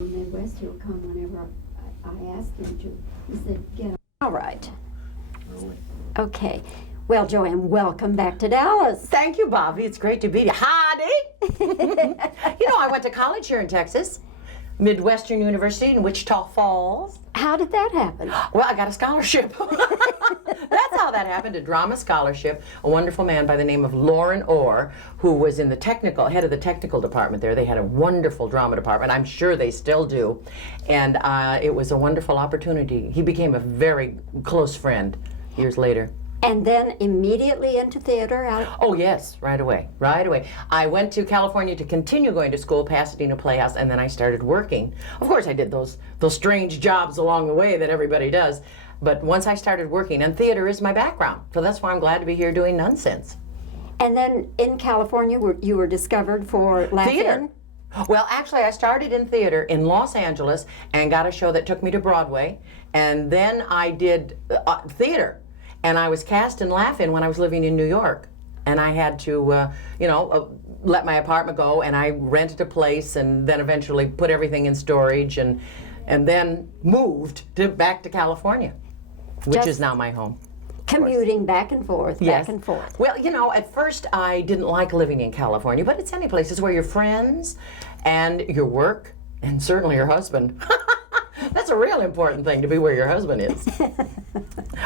Midwest, he'll come whenever I ask him to. He said, get on. All right. Really? Okay. Well, Joanne, welcome back to Dallas. Thank you, Bobbie. It's great to be here. Howdy! I went to college here in Texas, Midwestern University in Wichita Falls. How did that happen? Well, I got a scholarship. That's how that happened, a drama scholarship. A wonderful man by the name of Loren Orr, who was in the head of the technical department there. They had a wonderful drama department. I'm sure they still do. And it was a wonderful opportunity. He became a very close friend years later. And then immediately into theater out? Oh yes, right away. I went to California to continue going to school, Pasadena Playhouse, and then I started working. Of course I did those strange jobs along the way that everybody does, but once I started working, and theater is my background, so that's why I'm glad to be here doing Nonsense. And then in California, you were discovered for Theater. Well, actually, I started in theater in Los Angeles and got a show that took me to Broadway, and then I did theater. And I was cast in Laugh-In when I was living in New York. And I had to, let my apartment go, and I rented a place and then eventually put everything in storage and then moved back to California, which is now my home. Commuting back and forth, Yes. back and forth. Well, at first I didn't like living in California, but it's any place. It's where your friends and your work and certainly your husband. That's a real important thing, to be where your husband is.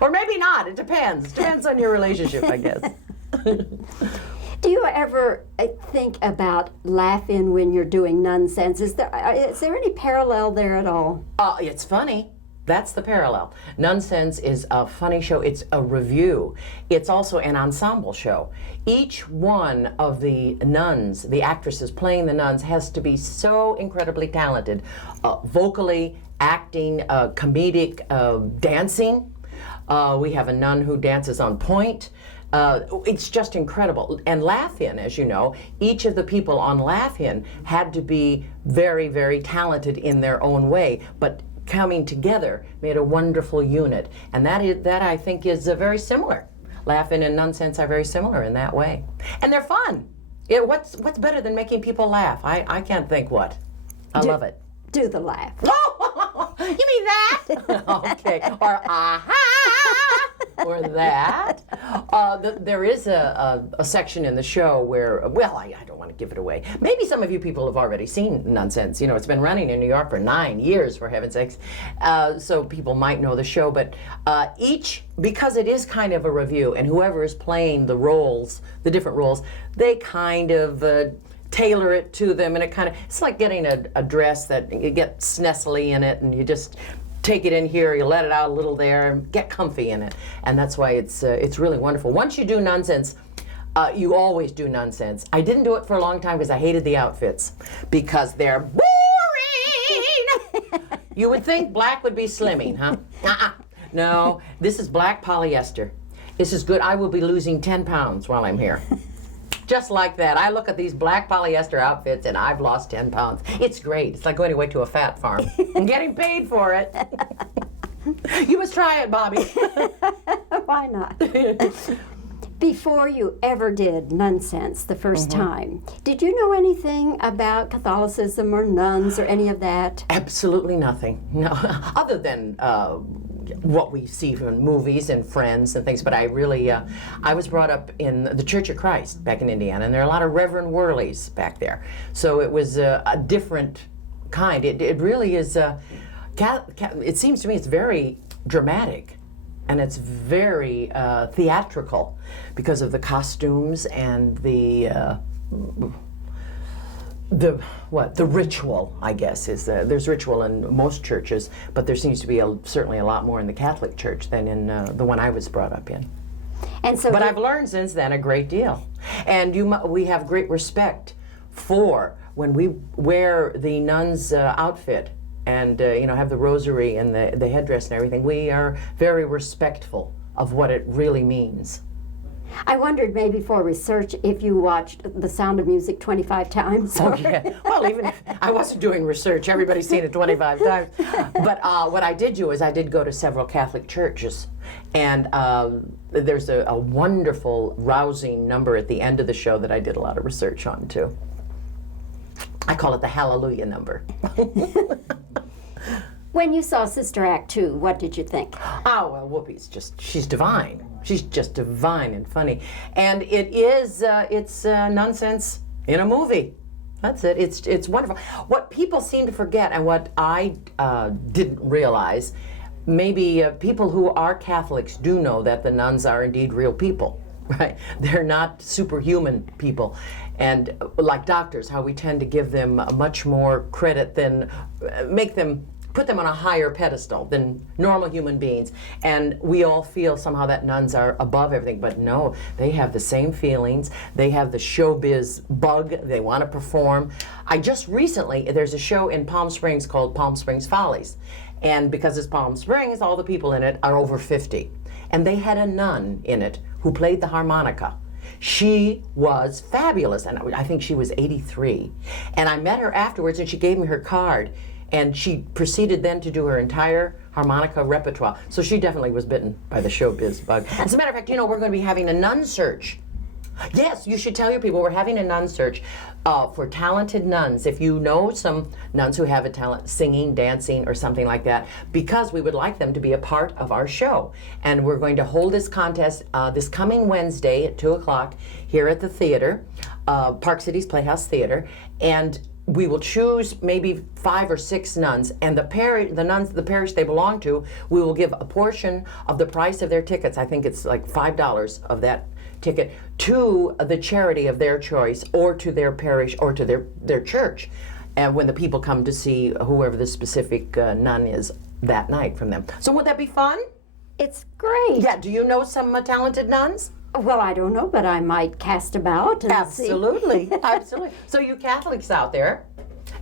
Or maybe not, it depends. Depends on your relationship, I guess. Do you ever think about Laugh-In when you're doing Nonsense? Is there any parallel there at all? It's funny. That's the parallel. Nonsense is a funny show. It's a review. It's also an ensemble show. Each one of the nuns, the actresses playing the nuns, has to be so incredibly talented, vocally, acting, comedic, dancing. We have a nun who dances on point. It's just incredible. And Laugh-In, as you know, each of the people on Laugh-In had to be very, very talented in their own way, but coming together made a wonderful unit. And that I think is very similar. Laugh-In and Nonsense are very similar in that way. And they're fun. What's better than making people laugh? I can't think what. I love it. Do the laugh. You mean that? Okay. Or aha! Or that. There is a section in the show where, well, I don't want to give it away. Maybe some of you people have already seen Nonsense. It's been running in New York for 9 years, for heaven's sakes. So people might know the show, but because it is kind of a review, and whoever is playing the roles, the different roles, they kind of tailor it to them, and it's like getting a dress that you get snuzzly in it, and you just take it in here, you let it out a little there, and get comfy in it. And that's why it's really wonderful. Once you do Nonsense, you always do Nonsense. I didn't do it for a long time because I hated the outfits, because they're boring. You would think black would be slimming, huh? No, this is black polyester. This is good. I will be losing 10 pounds while I'm here. Just like that. I look at these black polyester outfits and I've lost 10 pounds. It's great. It's like going away to a fat farm and getting paid for it. You must try it, Bobbie. Why not? Before you ever did Nonsense the first time, did you know anything about Catholicism or nuns or any of that? Absolutely nothing. No, other than what we see from movies and Friends and things. But I really, I was brought up in the Church of Christ back in Indiana, and there are a lot of Reverend Worleys back there. So it was a different kind. It really is. It seems to me it's very dramatic. And it's very theatrical because of the costumes and the ritual, I guess, is there's ritual in most churches, but there seems to be certainly a lot more in the Catholic Church than in the one I was brought up in. And so, but I've learned since then a great deal, and we have great respect for when we wear the nun's outfit. And have the rosary and the headdress and everything. We are very respectful of what it really means. I wondered maybe for research if you watched The Sound of Music 25 times. Oh yeah. Well, even if I wasn't doing research, everybody's seen it 25 times. But what I did do is I did go to several Catholic churches, and there's a wonderful, rousing number at the end of the show that I did a lot of research on too. I call it the hallelujah number. When you saw Sister Act 2, what did you think? Oh, well, Whoopi's she's divine. She's just divine and funny. And it's nonsense in a movie. That's it. It's wonderful. What people seem to forget, and what I didn't realize, maybe people who are Catholics do know that the nuns are indeed real people, right? They're not superhuman people. And like doctors, how we tend to give them much more credit than put them on a higher pedestal than normal human beings. And we all feel somehow that nuns are above everything, but no, they have the same feelings. They have the showbiz bug. They want to perform. I just recently, there's a show in Palm Springs called Palm Springs Follies. And because it's Palm Springs, all the people in it are over 50. And they had a nun in it who played the harmonica. She was fabulous, and I think she was 83. And I met her afterwards, and she gave me her card. And she proceeded then to do her entire harmonica repertoire. So she definitely was bitten by the showbiz bug. As a matter of fact, we're going to be having a nun search. Yes, you should tell your people we're having a nun search for talented nuns. If you know some nuns who have a talent singing, dancing, or something like that, because we would like them to be a part of our show. And we're going to hold this contest this coming Wednesday at 2 o'clock here at the theater, Park City's Playhouse Theater. And we will choose maybe 5 or 6 nuns, and the parish they belong to, we will give a portion of the price of their tickets. I think it's like $5 of that ticket to the charity of their choice, or to their parish, or to their church. And when the people come to see whoever the specific nun is that night from them. So would that be fun? It's great. Yeah. Do you know some talented nuns? Well, I don't know, but I might cast about and Absolutely. Absolutely. So you Catholics out there,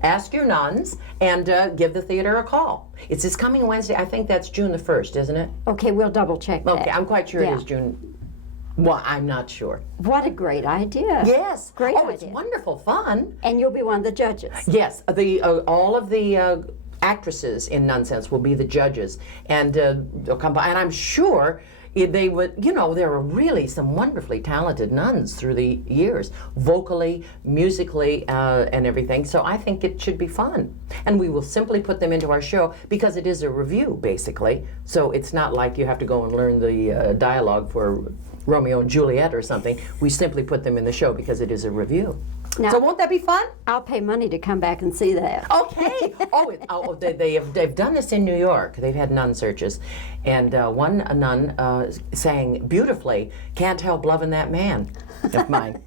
ask your nuns and give the theater a call. It's this coming Wednesday. I think that's June the 1st, isn't it? Okay, we'll double check that. Okay, I'm quite sure it is June. Well, I'm not sure. What a great idea. Yes. Great idea. It's wonderful fun. And you'll be one of the judges. Yes. All of the actresses in Nonsense will be the judges. And they'll come by. And I'm sure they would, there are really some wonderfully talented nuns through the years, vocally, musically, and everything. So I think it should be fun. And we will simply put them into our show because it is a review, basically. So it's not like you have to go and learn the dialogue for Romeo and Juliet or something. We simply put them in the show because it is a review. Now, so won't that be fun? I'll pay money to come back and see that. Okay. They've done this in New York. They've had nun searches, and one nun sang beautifully, "Can't Help Loving That Man" of mine.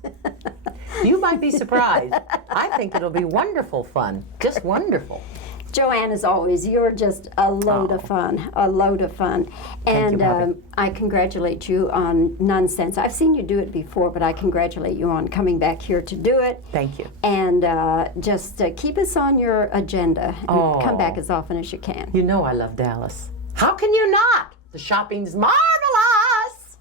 You might be surprised. I think it'll be wonderful fun. Just wonderful. Joanne, as always, you're just a load of fun, a load of fun. And Thank you, I congratulate you on Nonsense. I've seen you do it before, but I congratulate you on coming back here to do it. Thank you. And just keep us on your agenda and come back as often as you can. You know I love Dallas. How can you not? The shopping's marvelous.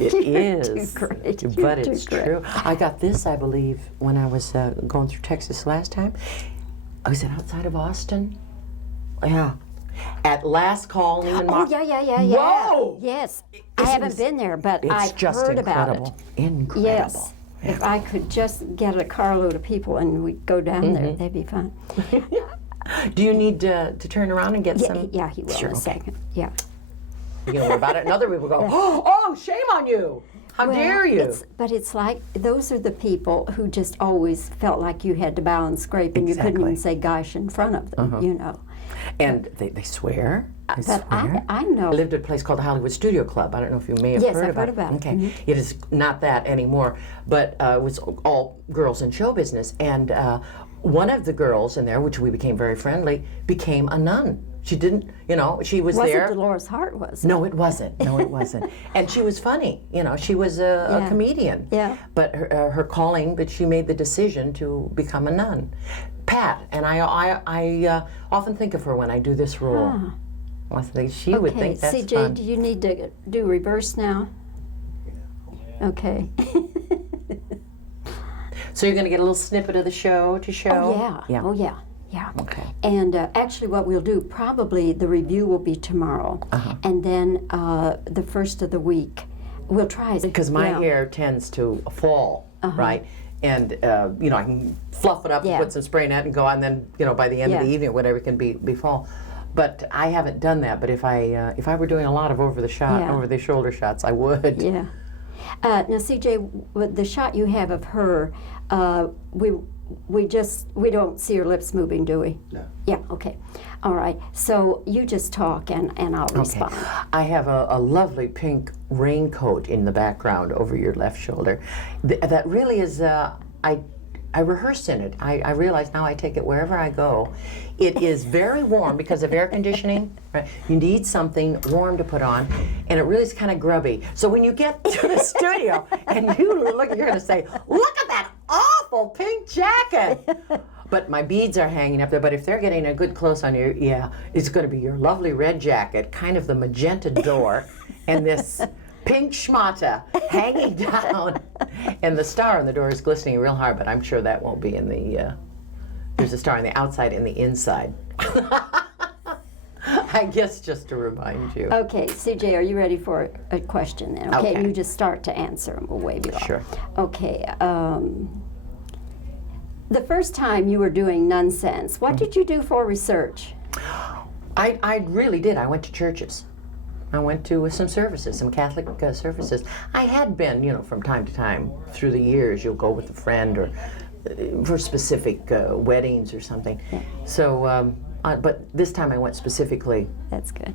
It is, too great. but it's true. I got this, I believe, when I was going through Texas last time. Was it outside of Austin? Yeah. At Last Call, Neiman Marcus. Yeah. Whoa! Yes. I haven't been there, but I've heard about it. Incredible. Yes. Yeah. If I could just get a carload of people and we'd go down there, that'd be fun. Do you need to turn around and get some? Yeah, he will in a second. Yeah. You know about it, and other people go, oh, shame on you. How dare you? But it's like, those are the people who just always felt like you had to bow and scrape, and you couldn't even say gosh in front of them, And they swear. But I know. I lived at a place called the Hollywood Studio Club. I don't know if you may have heard I've about heard about it. Okay. It is not that anymore, but it was all girls in show business. And one of the girls in there, which we became very friendly, became a nun. She didn't, she was there. Wasn't Dolores Hart, was it? No, it wasn't. And she was funny. She was a comedian. Yeah. But her calling, but she made the decision to become a nun. Pat, and I often think of her when I do this role. I think she would think that's CJ, fun. do you need to do reverse now? Okay. So you're going to get a little snippet of the show to show? Oh, yeah. Okay. And actually what we'll do, probably the review will be tomorrow. And then the first of the week, we'll try it. Because my hair tends to fall, right? and you know, I can fluff it up and put some spray in it and go on. Then you know, by the end of the evening, whatever, it can be fall. But I haven't done that. But if I were doing a lot of over the shoulder shots, I would. Yeah. Now, CJ, with the shot you have of her, we don't see her lips moving, do we? No. Yeah. Okay. All right. So you just talk, and I'll respond. I have a lovely pink raincoat in the background over your left shoulder. That really is. I rehearsed in it. I realize now I take it wherever I go. It is very warm because of air conditioning. Right? You need something warm to put on, and it really is kind of grubby. So when you get to the studio and you look, you're going to say, "Look at that awful pink jacket." But my beads are hanging up there. But if they're getting a good close on you, yeah, it's going to be your lovely red jacket, kind of the magenta door, and this pink schmata hanging down, and the star on the door is glistening real hard, but I'm sure that won't be in the, there's a star on the outside and the inside. I guess just to remind you. Okay, CJ, are you ready for a question then? Okay, you just start to answer and we'll wave you off. Sure. Okay, the first time you were doing nonsense, what did you do for research? I really did. I went to churches. I went to some services, some Catholic services. I had been, you know, from time to time through the years, you'll go with a friend or for specific weddings or something. Yeah. So, but this time I went specifically. That's good.